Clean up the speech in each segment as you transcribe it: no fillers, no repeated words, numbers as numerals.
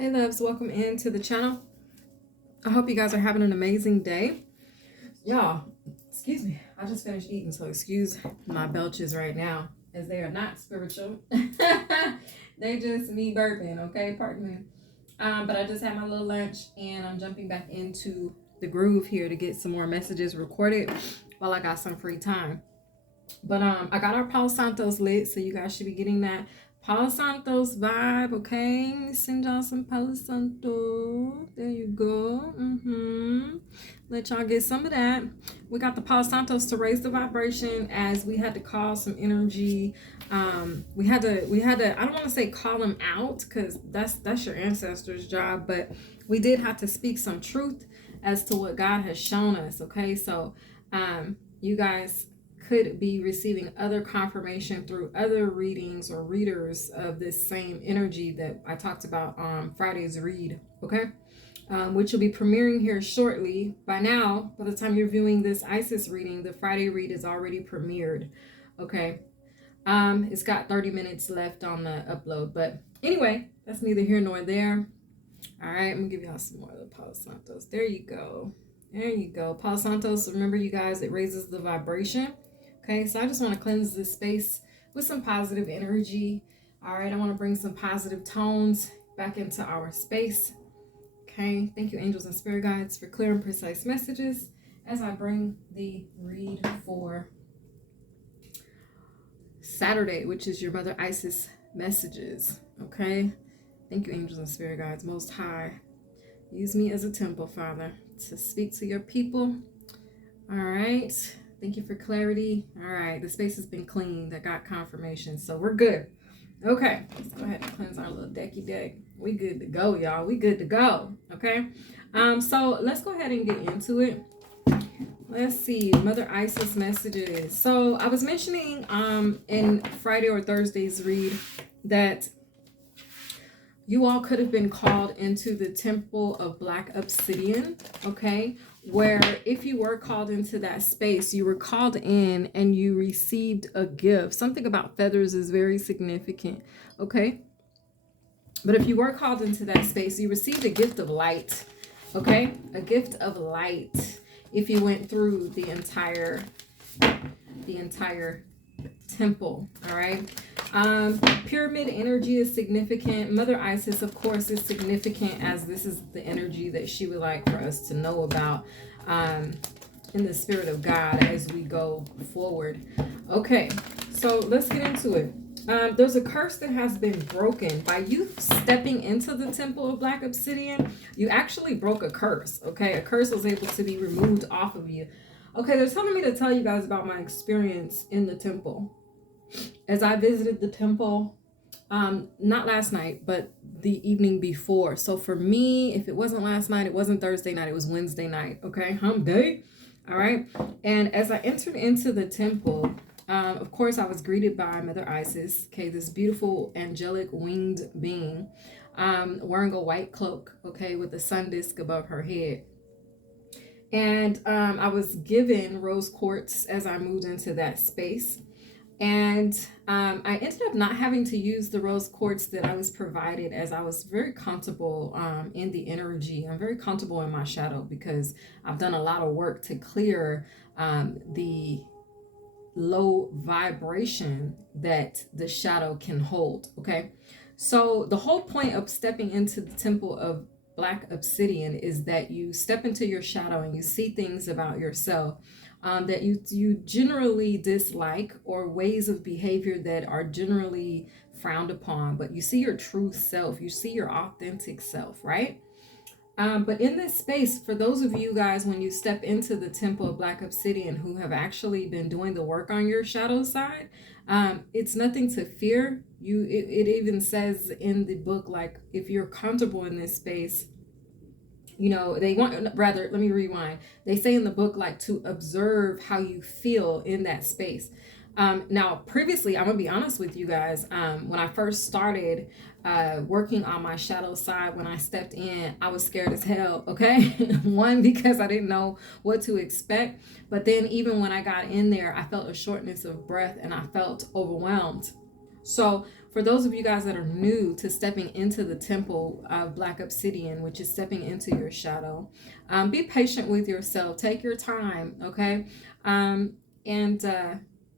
Hey loves, welcome into the channel. I hope you guys are having an amazing day. Y'all, excuse me, I just finished eating, so excuse my belches right now, as they are not spiritual. They just me burping, okay? Pardon me. But I just had my little lunch, and I'm jumping back into the groove here to get some more messages recorded while I got some free time. But I got our Palo Santos lit, so you guys should be getting that Palo Santos vibe, okay? Send y'all some Palo Santo. There you go. Let y'all get some of that. We got the Palo Santos to raise the vibration, as we had to call some energy. We had to. I don't want to say call them out, because that's your ancestors' job, but we did have to speak some truth as to what God has shown us. Okay, so you guys could be receiving other confirmation through other readings or readers of this same energy that I talked about on Friday's read, okay? Which will be premiering here shortly. By now, by the time you're viewing this Isis reading, the Friday read is already premiered, okay? It's got 30 minutes left on the upload, but anyway, that's neither here nor there. All right, I'm gonna give y'all some more of the Palo Santos. There you go. There you go. Palo Santos, remember you guys, it raises the vibration. Okay, so I just want to cleanse this space with some positive energy. All right, I want to bring some positive tones back into our space. Okay, thank you, angels and spirit guides, for clear and precise messages as I bring the read for Saturday, which is your Mother Isis messages. Okay, thank you, angels and spirit guides, Most High. Use me as a temple, Father, to speak to your people. All right. Thank you for clarity. All right, the space has been cleaned. I got confirmation, so we're good. Okay, let's go ahead and cleanse our little decky deck. We good to go, y'all. We good to go. Okay. So let's go ahead and get into it. Let's see, Mother Isis messages. So I was mentioning in Friday or Thursday's read that you all could have been called into the Temple of Black Obsidian, okay? Where if you were called into that space, you were called in and you received a gift. Something about feathers is very significant, okay? But if you were called into that space, you received a gift of light, okay? A gift of light if you went through the entire temple, all right? Pyramid energy is significant. Mother Isis, of course, is significant, as this is the energy that she would like for us to know about in the spirit of God as we go forward. Okay, so let's get into it. There's a curse that has been broken by you stepping into the Temple of Black Obsidian. You actually broke a curse, okay? A curse was able to be removed off of you. Okay, they're telling me to tell you guys about my experience in the temple. As I visited the temple, not last night, but the evening before. So for me, if it wasn't last night, it wasn't Thursday night, it was Wednesday night, okay? Hump day, all right? And as I entered into the temple, of course, I was greeted by Mother Isis, okay, this beautiful angelic winged being, wearing a white cloak, okay, with a sun disk above her head. And I was given rose quartz as I moved into that space. And I ended up not having to use the rose quartz that I was provided, as I was very comfortable in the energy. I'm very comfortable in my shadow because I've done a lot of work to clear the low vibration that the shadow can hold, okay? So the whole point of stepping into the Temple of Black Obsidian is that you step into your shadow and you see things about yourself that you generally dislike, or ways of behavior that are generally frowned upon, but you see your true self, you see your authentic self, right? But in this space, for those of you guys, when you step into the Temple of Black Obsidian who have actually been doing the work on your shadow side, it's nothing to fear. It even says in the book, like, if you're comfortable in this space, you know, let me rewind. They say in the book, like, to observe how you feel in that space. Now, previously, I'm gonna be honest with you guys. When I first started working on my shadow side, when I stepped in, I was scared as hell, okay? One, because I didn't know what to expect. But then even when I got in there, I felt a shortness of breath and I felt overwhelmed. So For those of you guys that are new to stepping into the temple of Black Obsidian, which is stepping into your shadow, be patient with yourself. Take your time, okay? And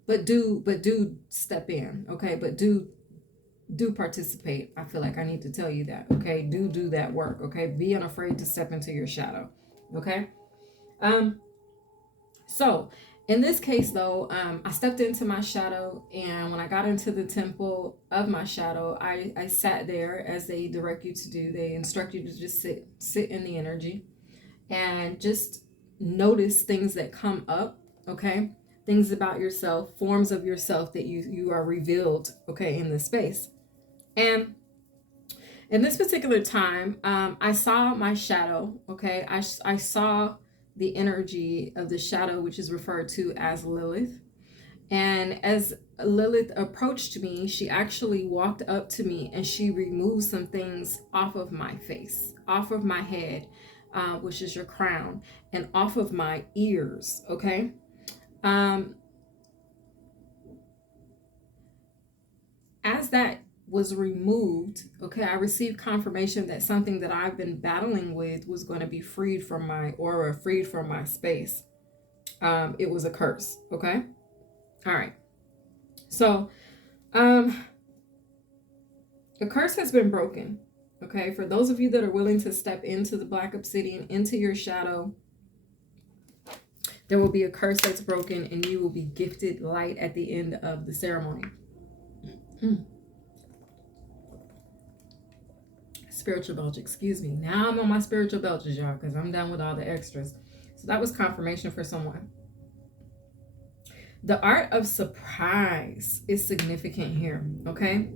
but do step in, okay? But do participate. I feel like I need to tell you that, okay? Do that work, okay? Be unafraid to step into your shadow, okay? So in this case though, I stepped into my shadow, and when I got into the temple of my shadow, I sat there as they direct you to do. They instruct you to just sit in the energy and just notice things that come up, okay? Things about yourself, forms of yourself that you are revealed, okay, in this space. And in this particular time, I saw my shadow, okay? I saw the energy of the shadow, which is referred to as Lilith. And as Lilith approached me, she actually walked up to me and she removed some things off of my face, off of my head, which is your crown, and off of my ears, okay? As that was removed, okay, I received confirmation that something that I've been battling with was going to be freed from my aura, freed from my space. It was a curse, okay? All right. So, the curse has been broken, okay? For those of you that are willing to step into the Black Obsidian, into your shadow, there will be a curse that's broken and you will be gifted light at the end of the ceremony. Spiritual belch, excuse me. Now I'm on my spiritual belches, y'all, because I'm done with all the extras. So that was confirmation for someone. The art of surprise is significant here, okay?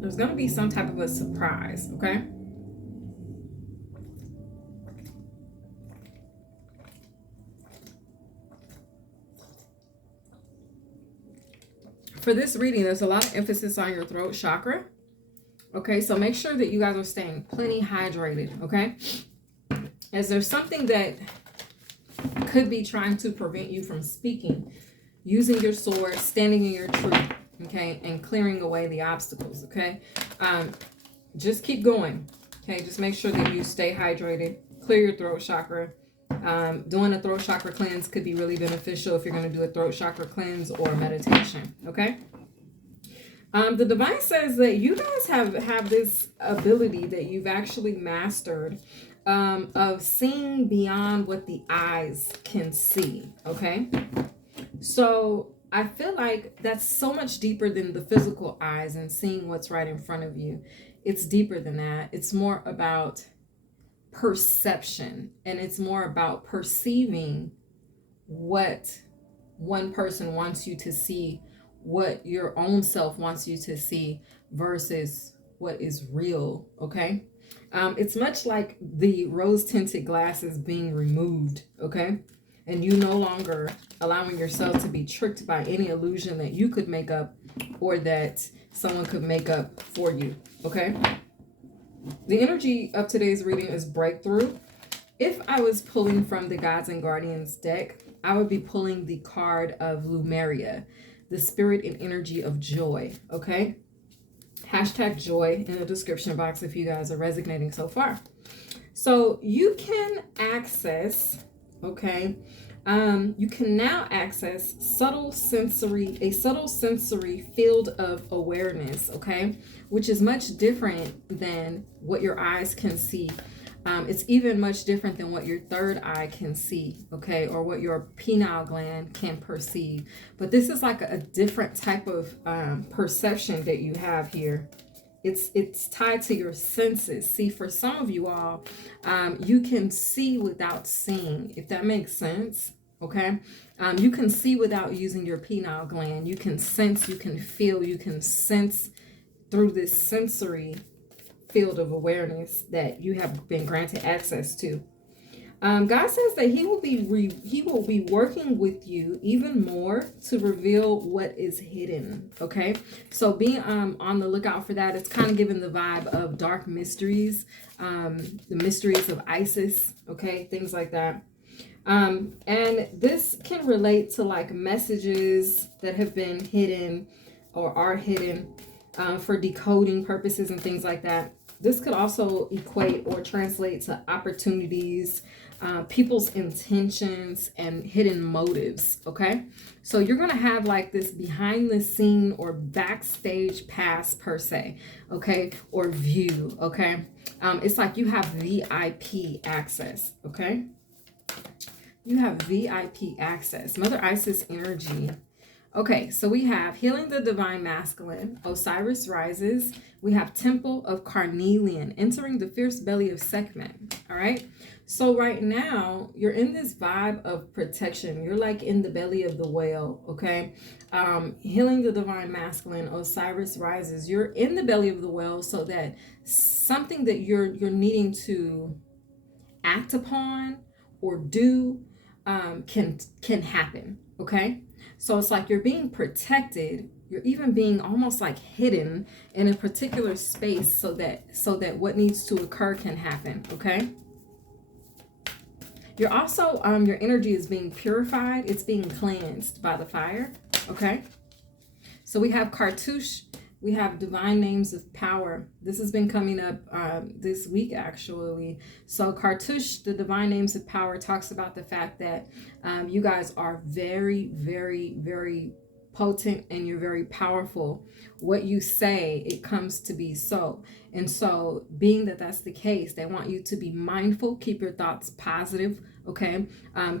There's going to be some type of a surprise, okay? For this reading, there's a lot of emphasis on your throat chakra. Okay, so make sure that you guys are staying plenty hydrated, okay? As there's something that could be trying to prevent you from speaking, using your sword, standing in your truth, okay, and clearing away the obstacles, okay? Just keep going, okay? Just make sure that you stay hydrated, clear your throat chakra. Doing a throat chakra cleanse could be really beneficial if you're going to do a throat chakra cleanse or meditation, okay? The divine says that you guys have this ability that you've actually mastered, of seeing beyond what the eyes can see, okay? So I feel like that's so much deeper than the physical eyes and seeing what's right in front of you. It's deeper than that. It's more about perception, and it's more about perceiving what one person wants you to see, what your own self wants you to see versus what is real, okay? It's much like the rose-tinted glasses being removed, okay? And you no longer allowing yourself to be tricked by any illusion that you could make up or that someone could make up for you, okay? The energy of today's reading is breakthrough. If I was pulling from the Gods and Guardians deck, I would be pulling the card of Lumeria, the spirit and energy of joy, okay? Hashtag joy in the description box if you guys are resonating so far. So you can access, okay, you can now access a subtle sensory field of awareness, okay, which is much different than what your eyes can see. It's even much different than what your third eye can see, okay, or what your pineal gland can perceive. But this is like a different type of perception that you have here. It's tied to your senses. See, for some of you all, you can see without seeing, if that makes sense, okay? You can see without using your pineal gland. You can sense, you can feel, you can sense through this sensory field of awareness that you have been granted access to. God says that he will be working with you even more to reveal what is hidden, okay? So be on the lookout for that. It's kind of giving the vibe of dark mysteries, the mysteries of Isis, okay? Things like that. And this can relate to like messages that have been hidden or are hidden. for decoding purposes and things like that. This could also equate or translate to opportunities, people's intentions, and hidden motives. Okay, so you're gonna have like this behind the scene or backstage pass per se, okay, or view. Okay, it's like you have VIP access. Okay, you have VIP access. Mother Isis energy. Okay, so we have Healing the Divine Masculine, Osiris rises. We have Temple of Carnelian, entering the fierce belly of Sekhmet. All right, so right now you're in this vibe of protection. You're like in the belly of the whale. Okay, Healing the Divine Masculine, Osiris rises. You're in the belly of the whale, so that something that you're needing to act upon or do can happen. Okay, so it's like you're being protected. You're even being almost like hidden in a particular space so that what needs to occur can happen. Okay, you're also your energy is being purified. It's being cleansed by the fire. Okay, so we have Cartouche. We have divine names of power. This has been coming up this week, actually. So Cartouche, the divine names of power, talks about the fact that you guys are very, very, very potent and you're very powerful. What you say, it comes to be so. And so being that that's the case, they want you to be mindful, keep your thoughts positive. Okay,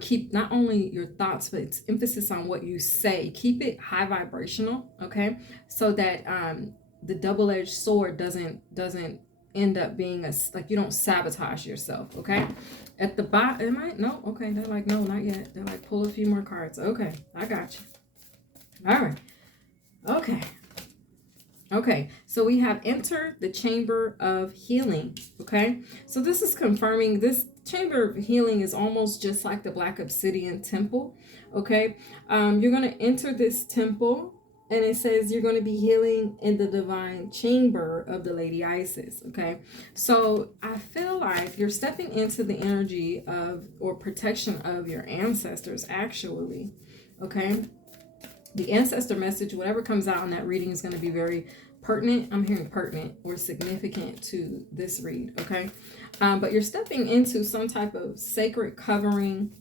keep not only your thoughts, but it's emphasis on what you say. Keep it high vibrational. Okay, so that the double-edged sword doesn't end up being like you don't sabotage yourself. Okay, at the bottom, no, okay, they're like, no, not yet. They're like, pull a few more cards. Okay, I got you. All right. Okay. Okay, so we have enter the chamber of healing. Okay, so this is confirming this chamber of healing is almost just like the black obsidian temple. Okay, you're going to enter this temple and it says you're going to be healing in the divine chamber of the Lady Isis. Okay, so I feel like you're stepping into the energy of or protection of your ancestors actually. Okay, the ancestor message, whatever comes out in that reading, is going to be very pertinent. I'm hearing pertinent or significant to this read. Okay, but you're stepping into some type of sacred covering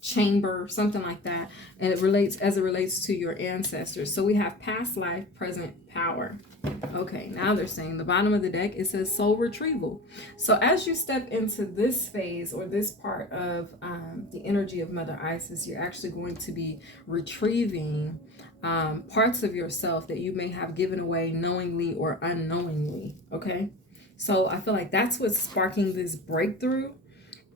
chamber, something like that, and it relates to your ancestors. So we have past life, present power. Okay, now they're saying the bottom of the deck, it says soul retrieval. So as you step into this phase or this part of the energy of Mother Isis, you're actually going to be retrieving parts of yourself that you may have given away knowingly or unknowingly. Okay, so I feel like that's what's sparking this breakthrough,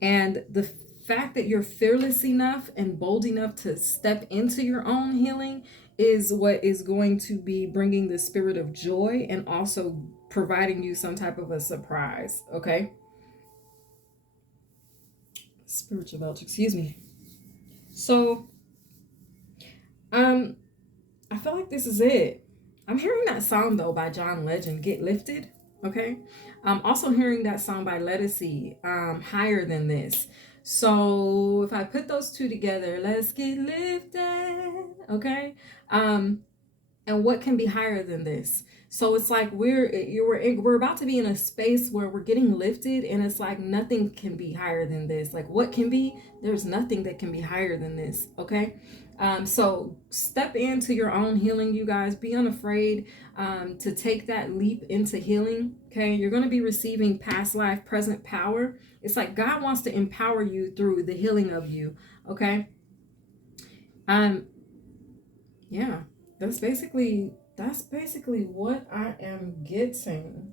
and the fact that you're fearless enough and bold enough to step into your own healing is what is going to be bringing the spirit of joy and also providing you some type of a surprise. Okay, spiritual belch, excuse me. So I feel like this is it. I'm hearing that song though by John Legend, Get Lifted. Okay, I'm also hearing that song by Lettucey, Higher Than This. So if I put those two together, let's get lifted. Okay, and what can be higher than this? So it's like we're about to be in a space where we're getting lifted, and it's like nothing can be higher than this. Like what can be? There's nothing that can be higher than this. Okay, so step into your own healing, you guys. Be unafraid to take that leap into healing. Okay, you're going to be receiving past life, present power. It's like God wants to empower you through the healing of you. Okay, yeah, that's basically what I am getting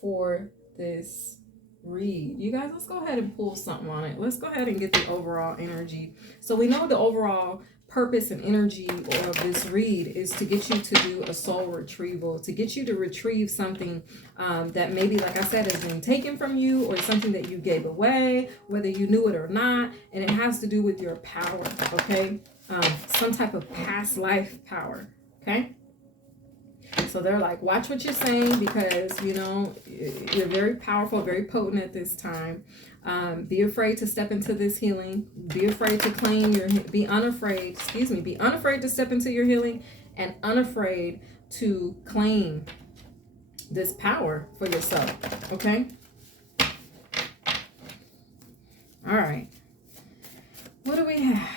for this read. You guys, let's go ahead and pull something on it. Let's go ahead and get the overall energy. So we know the overall purpose and energy of this read is to get you to do a soul retrieval, to get you to retrieve something that maybe, like I said, has been taken from you, or something that you gave away, whether you knew it or not, and it has to do with your power. Okay, some type of past life power. Okay, so they're like, watch what you're saying, because you know you're very powerful, very potent at this time. Be afraid to step into this healing. Be afraid to claim your, be unafraid to step into your healing, and unafraid to claim this power for yourself, okay? All right. What do we have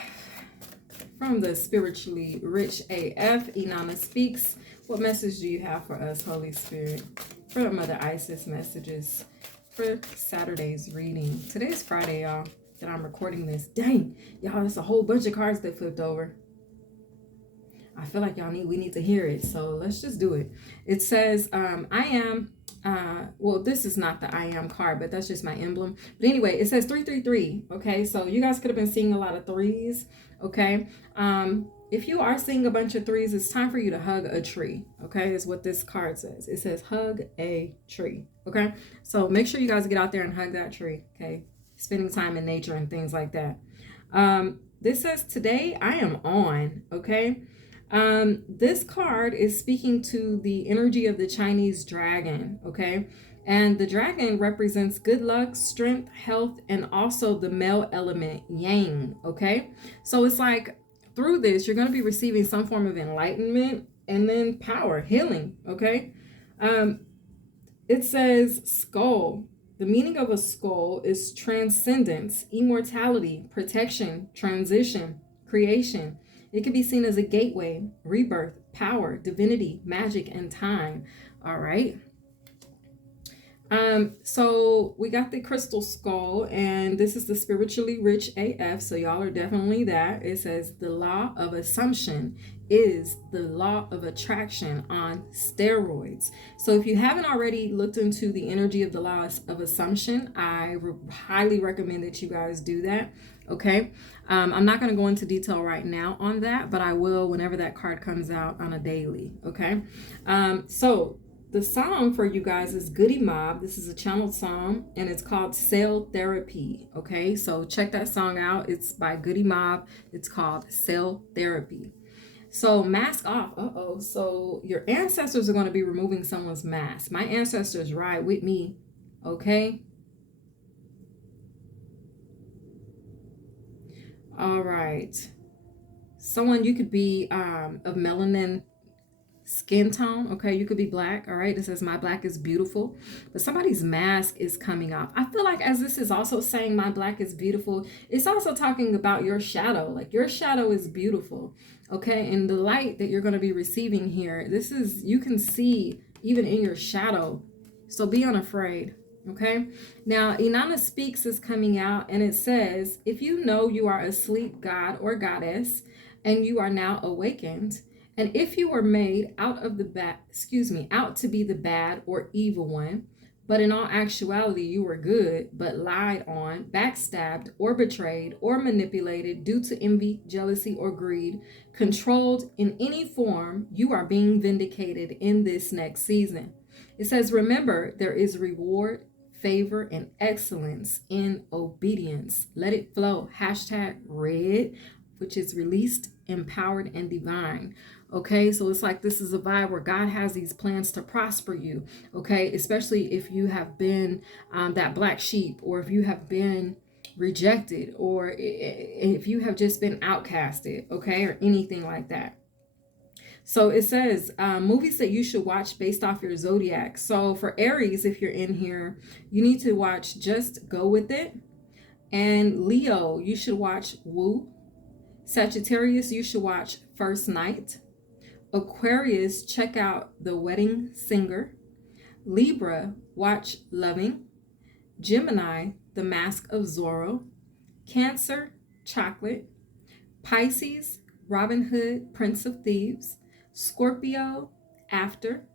from the Spiritually Rich AF? Inanna Speaks. What message do you have for us, Holy Spirit, for the Mother Isis messages for Saturday's reading? Today's Friday, y'all, that I'm recording this. Dang, y'all, there's a whole bunch of cards that flipped over. I feel like we need to hear it, so let's just do it. It says, I am, well, this is not the I am card, but that's just my emblem. But anyway, it says 333, okay? So you guys could have been seeing a lot of threes, okay? If you are seeing a bunch of threes, it's time for you to hug a tree, okay? Is what this card says. It says hug a tree, okay? So make sure you guys get out there and hug that tree, okay? Spending time in nature and things like that. This says, today I am on, okay? This card is speaking to the energy of the Chinese dragon, okay? And the dragon represents good luck, strength, health, and also the male element, yang, okay? So it's like through this, you're going to be receiving some form of enlightenment and then power, healing, okay? It says skull. The meaning of a skull is transcendence, immortality, protection, transition, creation. It can be seen as a gateway, rebirth, power, divinity, magic, and time. All right. So we got the crystal skull, and this is the Spiritually Rich AF. So y'all are definitely that. It says the law of assumption is the law of attraction on steroids. So if you haven't already looked into the energy of the law of assumption, I highly recommend that you guys do that. Okay. I'm not going to go into detail right now on that, but I will whenever that card comes out on a daily. Okay. So the song for you guys is Goody Mob. This is a channeled song, and it's called Cell Therapy. Okay, so check that song out. It's by Goody Mob. It's called Cell Therapy. So mask off. So your ancestors are going to be removing someone's mask. My ancestors ride with me. Okay. All right. Someone, you could be of melanin skin tone, okay? You could be black, all right? It says my black is beautiful, but somebody's mask is coming off. I feel like as this is also saying my black is beautiful, it's also talking about your shadow. Like your shadow is beautiful, okay? And the light that you're going to be receiving here, this is, you can see even in your shadow. So be unafraid, okay? Now, Inanna Speaks is coming out, and it says, if you know you are asleep, God or goddess, and you are now awakened, and if you were made out of the out to be the bad or evil one, but in all actuality you were good, but lied on, backstabbed, or betrayed, or manipulated due to envy, jealousy, or greed, controlled in any form, you are being vindicated in this next season. It says, remember, there is reward, favor, and excellence in obedience. Let it flow. #red, which is released, empowered, and divine. Okay, so it's like this is a vibe where God has these plans to prosper you. Okay, especially if you have been that black sheep, or if you have been rejected, or if you have just been outcasted, okay, or anything like that. So it says movies that you should watch based off your zodiac. So for Aries, if you're in here, you need to watch Just Go With It. And Leo, you should watch Woo. Sagittarius, you should watch First Night. Aquarius, check out The Wedding Singer. Libra, watch Loving. Gemini, The Mask of Zorro. Cancer, Chocolate. Pisces, Robin Hood, Prince of Thieves. Scorpio, After.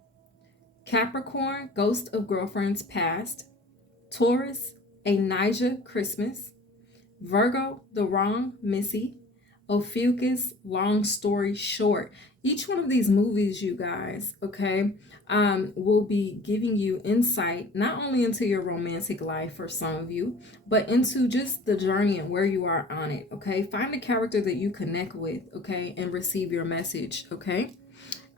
Capricorn, Ghost of Girlfriends Past. Taurus, A Nija Christmas. Virgo, The Wrong Missy. Ophiuchus, Long Story Short. Each one of these movies, you guys, okay, will be giving you insight not only into your romantic life for some of you, but into just the journey and where you are on it, okay? Find a character that you connect with, okay, and receive your message, okay?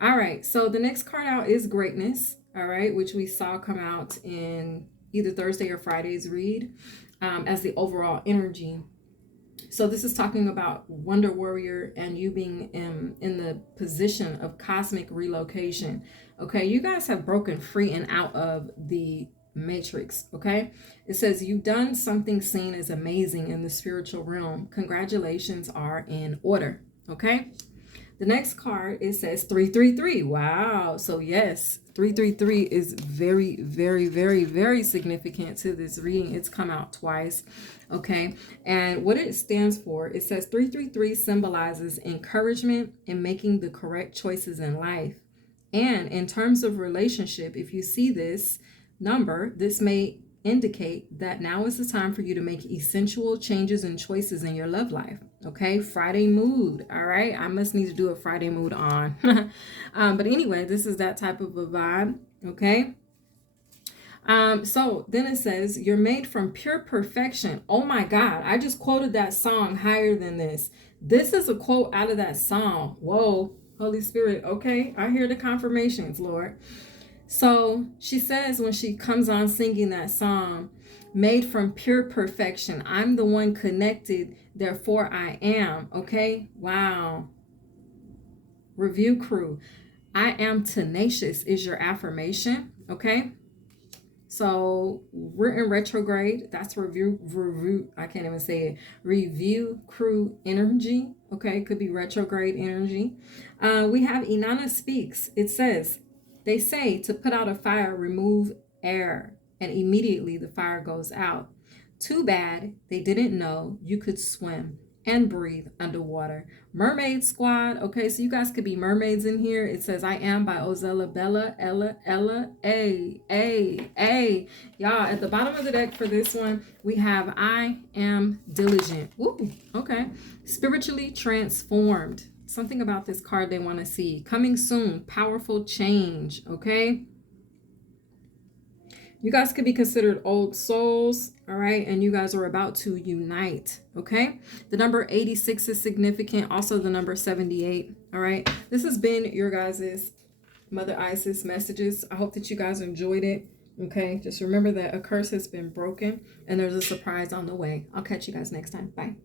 All right, so the next card out is Greatness, all right, which we saw come out in either Thursday or Friday's read as the overall energy. So this is talking about Wonder Warrior and you being in the position of cosmic relocation. Okay, you guys have broken free and out of the matrix. Okay, it says you've done something seen as amazing in the spiritual realm. Congratulations are in order. Okay, the next card, it says 333. Wow. So yes, 333 is very, very, very, very significant to this reading. It's come out twice. Okay. And what it stands for, it says 333 symbolizes encouragement in making the correct choices in life. And in terms of relationship, if you see this number, this may indicate that now is the time for you to make essential changes and choices in your love life. Okay, Friday mood. All right, I must need to do a Friday mood on. But anyway, this is that type of a vibe. Okay. So then it says you're made from pure perfection. Oh my God, I just quoted that song Higher Than This. This is a quote out of that song. Whoa, Holy Spirit. Okay, I hear the confirmations, Lord. So she says when she comes on singing that song, made from pure perfection. I'm the one connected, therefore I am. Okay, wow. Review crew. I am tenacious is your affirmation. Okay. So we're in retrograde. That's review. I can't even say it. Review crew energy. Okay, could be retrograde energy. We have Inanna speaks. It says, they say to put out a fire, remove air, and immediately the fire goes out. Too bad they didn't know you could swim and breathe underwater. Mermaid Squad. Okay, so you guys could be mermaids in here. It says I Am by Ozella Bella, Ella, A. Y'all, at the bottom of the deck for this one, we have I Am Diligent. Ooh, okay. Spiritually transformed. Something about this card they want to see. Coming soon, powerful change, okay? You guys could be considered old souls, all right? And you guys are about to unite, okay? The number 86 is significant. Also the number 78, all right? This has been your guys' Mother Isis messages. I hope that you guys enjoyed it, okay? Just remember that a curse has been broken and there's a surprise on the way. I'll catch you guys next time. Bye.